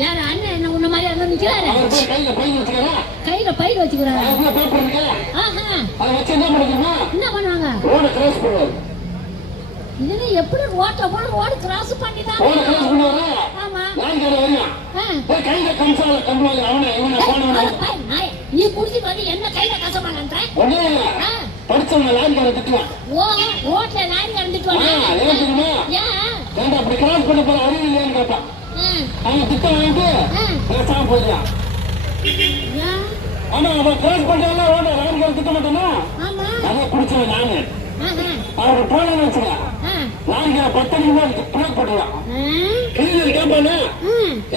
யார் அண்ணன்? என்ன உன்ன மாதிரி அங்க நிக்கிறாரு? கையில பயிர் வச்சுக்கிறாரு? என்ன பண்ணுவாங்க? ரோட கிராஸ் பண்ணுவாரு. இது எப்படி ரோட்ல போன ரோடு கிராஸ் பண்ணி. தான் ஆமா நீ குடிச்சிட்டு வந்து என்ன கையில கசமாங்கன்ற. படிச்சவங்க லாரி திட்டுவான். ஓ ரோட்ல லாரி ஆ, ஏன்? அப்படி கிராஸ் பண்ண போற அறிவு இல்லையான்னு கேட்பான். ம், அவன் திட்டம் வாங்கிட்டு. பேசாம போயிடலாம் ஏன்? ஆனா அவன் கிராஸ் பண்றாங்க லாரி கடை திட்ட மாட்டானா ஆமா. அதை குடிச்சவன் நானு. ஆஹா, அவர் போனேன்னு லாரி கடை பத்து பிரேக் போட்டுக்கலாம் ஆ, கிளீனர் கேட்பானே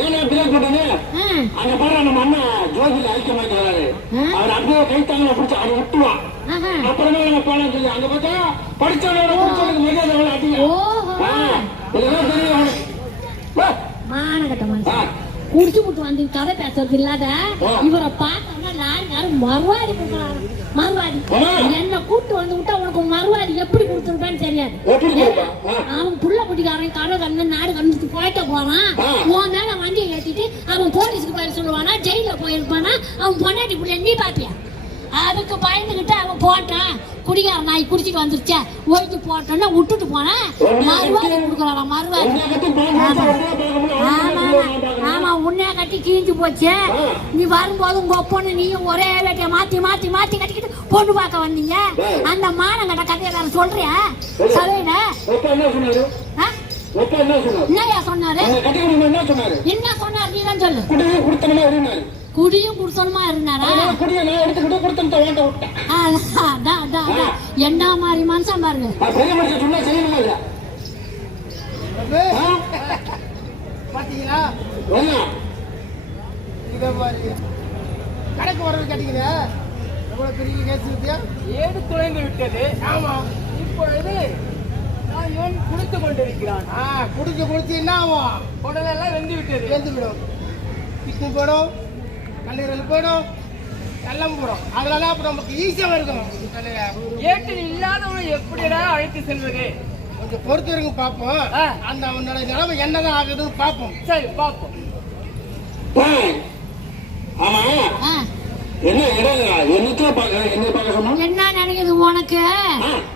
ஏன்னா பிரேக் போட்டேன்னு. ஆ, அங்க பாரு நம்ம அண்ணன் ஜோதியில ஐக்கியமாக்கி வராரு அவர் அப்படியே கைத்தாங்க பிடிச்சி அதை விட்டுவான் ஆஹா. அப்புறமே நம்ம போனோம் சொல்லி. அங்க பார்த்தா படிச்சவனோட படிச்சவனுக்கு மரியாதை எவ்வளவு அதிகம் ஓஹோ. ஆ, இதெல்லாம் தெரியும் அவனுக்கு. வா. மானகட்ட ஆ, மனுஷன் குடிச்சு முட்டு வந்து கதை பேசுறது இல்லாத. இவரை பார்த்தோம்னா லாரி யாரும் மறுவாடி கொடுக்குறாரு மறுவாடி. என்ன கூட்டு வந்து விட்டா உனக்கு மறுவாடி எப்படி கொடுத்துருப்பான்னு தெரியாது. அவன் புள்ள குட்டிக்காரன் கடை கண்ணு நாடு கண்டுட்டு போயிட்ட போறான். ஆ. உன் மேல வண்டியை ஏத்திட்டு அவன் போலீஸுக்கு போய் சொல்லுவானா ஜெயில போயிருப்பானா அவன் பொண்டாட்டி புள்ள நீ பாப்பியா அதுக்கு பயந்துகிட்டு அவன் போட்டான். குடிகார நாய் குடிச்சிட்டு வந்துருச்சே ஒழிச்சு போட்டோன்னா விட்டுட்டு போனான். மறுவாடி கொடுக்குறான் மறுவாடி? கட்டி கிழிஞ்சு போச்சு. நீ வரும்போது உங்க ஒப்பொண்ணு நீயும் ஒரே வேட்டையை மாத்தி மாத்தி மாத்தி கட்டிக்கிட்டு பொண்ணு பார்க்க வந்தீங்க. அந்த மானங்கட்ட கதையை வேற சொல்றியா? சொன்னாரு? என்னையா சொன்னாரு? கட்டி என்ன சொன்னாரு? என்ன சொன்னார்? நீ தான் சொல்லு. குடியே கொடுத்தனமா இருந்தாரு. குடியும். என்ன மாதிரி மனுஷன் பாருங்க? பாத்தீங்களா? என்ன? இத மாதிரி கணக்கு வரவு கேட்டீங்க எவ்வளவு பெரிய கேஸ் இருக்கியா ஏடு துளைந்து விட்டது. ஆமா. இப்பொழுது நான் இவன் குளித்துக் கொண்டிருக்கிறான். ஆ குடிக்க குடிச்சு என்ன ஆகும்? உடலெல்லாம் வெந்து விட்டது. சேர்ந்து விடும். கிட்னி போயிடும். கல்லீரல் போயிடும். எல்லாம் போயிடும். அதனால அப்ப நமக்கு ஈஸியாக இருக்கும். ஏட்டில் இல்லாதவனை எப்படிடா அழைத்து செல்வது? கொஞ்சம் பொறுத்து இருங்க பார்ப்போம். அந்த அவனோட நிலைமை என்னதான் ஆகுதுன்னு பார்ப்போம். சரி பார்ப்போம். ஆமா. என்ன இடம் என்னத்துல பாக்க என்ன பார்க்க சொன்னா என்ன நினைக்குது உனக்கு?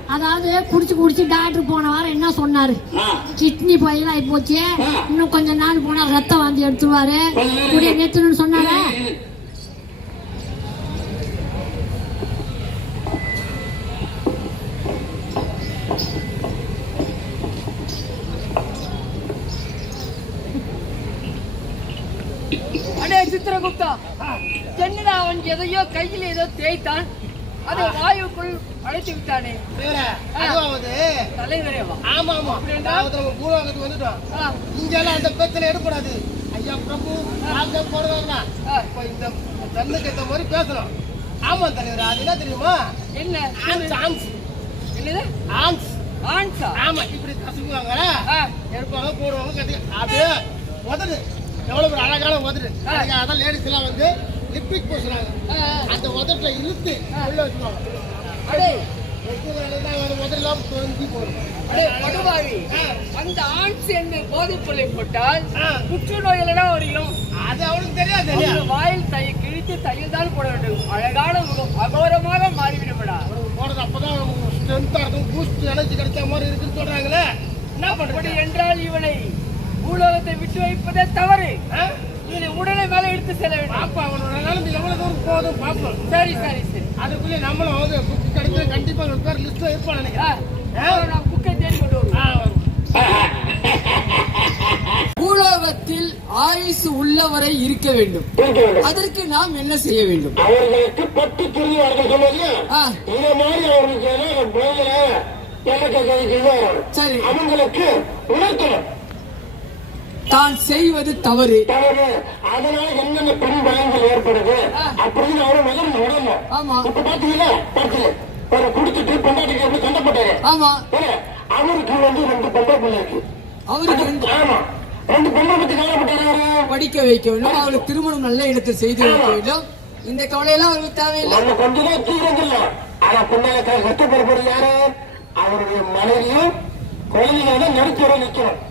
அதாவது குடிச்சு குடிச்சு டாக்டர் போன வாரம் என்ன சொன்னாரு? கிட்னி ஃபெயில் ஆகி போச்சு இன்னும் கொஞ்ச நாள் போனா ரத்தம் வாந்தி எடுத்துருவாரு. நிறுத்தணும்னு சொன்னாரா? சித்திரகுப்தா என்னடா அவன் எதையோ கையில் ஏதோ தேய்த்தான். அதை வாயுக்குள் அழைத்து விட்டானே. வேற அதுவாவது தலைவரே ஆமா ஆமா அதாவது நம்ம பூலோகத்துக்கு வந்துட்டோம். ஆ, இங்கெல்லாம் அந்த பேச்சில் எடுக்கூடாது ஐயா பிரபு நாங்க போடுவாங்க இப்போ இந்த தன்னுக்கு மாதிரி பேசணும். ஆமா தலைவர் அது என்ன தெரியுமா? என்ன? ஆன்ஸ் ஆன்ஸ் என்னது? ஆன்ஸ் ஆன்சா ஆமா இப்படி கசுக்குவாங்க எடுப்பாங்க போடுவாங்க கட்டி அப்படியே உதடு எவ்வளவு ஒரு அழகான உதடு. அதான் லேடிஸ் எல்லாம் வந்து லிப்டிக் பூசுறாங்க. அந்த உதட்டுல இழுத்து உள்ள வச்சுருவாங்க. அடே. உதடெல்லாம் தொங்கி போடும் அடே படுவாவி அந்த ஆன்ஸ் என்ன போதைப் பொருளை போட்டால். புற்றுநோய் எல்லாம் வரையும். அது அவனுக்கு தெரியாது வாயில் தை கிழித்து தையல் தான் போட வேண்டும். அழகான முகம் அகோரமாக மாறிவிடும்டா. போடுறது அப்பதான் ஸ்ட்ரென்த்தா இருக்கும். பூஸ்ட் எனர்ஜி கிடைச்ச மாதிரி இருக்குன்னு சொல்றாங்களே. என்ன பண்றது? என்றால் இவனை பூலோகத்தை விட்டு வைப்பதே தவறு? இவனை உடனே மேலே எடுத்து செல்ல வேண்டும். பாப்பா அவனோட நிலைமை எவ்வளவு தூரம் போதும் பாப்போம். சரி சரி சரி. அதுக்குள்ளே நம்மளும் வந்து புக்கு கிடைக்கிற கண்டிப்பா ஒரு பேர் லிஸ்ட்ல இருப்பான் நினைக்கிறேன். நான் புக்கை தேடி கொண்டு வருவேன். ஆ, பூலோகத்தில் ஆயுசு உள்ளவரை இருக்க வேண்டும். இருக்க வேண்டும். அதற்கு நாம் என்ன செய்ய வேண்டும்? அவர்களுக்கு பட்டு ஆ, இந்த மாதிரி அவர்களுக்கு எனக்கு சரி. அவங்களுக்கு உணர்த்தணும். தான் செய்வது தவறு. தவறு. அதனால என்னென்ன பெண் பயங்கள் ஏற்படுது அப்படின்னு அவரு முதல்ல உணரணும் ஆமா. இப்ப பாத்தீங்களா பாத்து ஒரு குடிச்சிட்டு பொண்டாட்டிக்கு எப்படி ஆமா. அவருக்கு வந்து ரெண்டு பொம்பளை பிள்ளை இருக்கு. அவருக்கு ஆமா. ரெண்டு பொம்பளை பத்தி கவலைப்பட்டாரு படிக்க வைக்க வேண்டும் அவளுக்கு திருமணம் நல்ல இடத்தில் செய்து வைக்க வேண்டும். இந்த கவலையெல்லாம் அவர்களுக்கு தேவையில்லை. நம்ம கொஞ்சம் தான் தீரதில்ல ஆனா பின்னால கஷ்டப்படுறது யாரு? அவருடைய மனைவியும் குழந்தைங்க தான் நடுத்தர நிக்கணும்.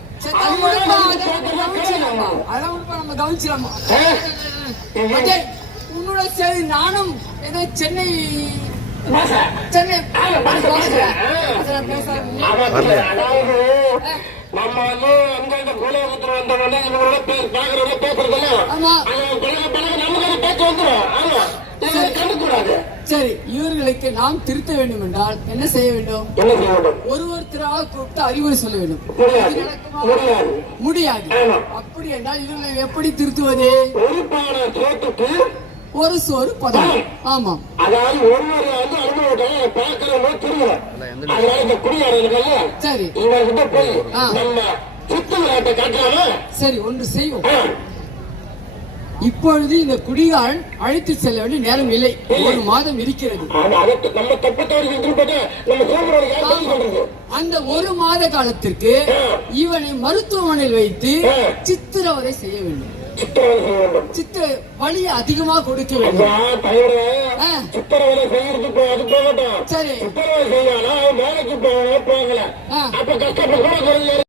உன்னோட சரி நானும் ஏதோ சென்னை சென்னை நம்ம வந்து அங்க இந்த கோலோகத்துல வந்தவொடனே இவங்களோட பேர் பாக்குறவங்க ஆமா. அது பழக பழக நமக்கு அது பேச்சு வந்துடும் ஆமா. கண்டுக்கூடாது சரி இவர்களுக்கு நாம் திருத்த வேண்டும் என்றால் என்ன செய்ய வேண்டும்? என்ன செய்ய வேண்டும்? ஒரு ஒருத்தராக கூப்பிட்டு அறிவுரை சொல்ல வேண்டும். முடியாது. ஆமா. அப்படி என்றால் இவர்களை எப்படி திருத்துவது? ஒரு பானை சோத்துக்கு ஒரு சோறு பதம். ஆமாம் அதாவது ஒருவர் வந்து அனுபவத்தை பார்க்கிறவங்க திரும்புறோம் அதனால இந்த குடியாரர்கள் சரி. இவர்கிட்ட போய் ஆ. நம்ம சுத்து விளையாட்டை காட்டலாமா? சரி ஒன்று செய்வோம். இப்பொழுது இந்த குடிகாரன் அழைத்து செல்ல வேண்டிய நேரம் இல்லை. ஒரு மாதம் இருக்கிறது. அந்த ஒரு மாத காலத்திற்கு இவனை மருத்துவமனையில் வைத்து. சித்திரவதை செய்ய வேண்டும். சித்திர வழியை அதிகமாக கொடுக்க வேண்டும். சரி.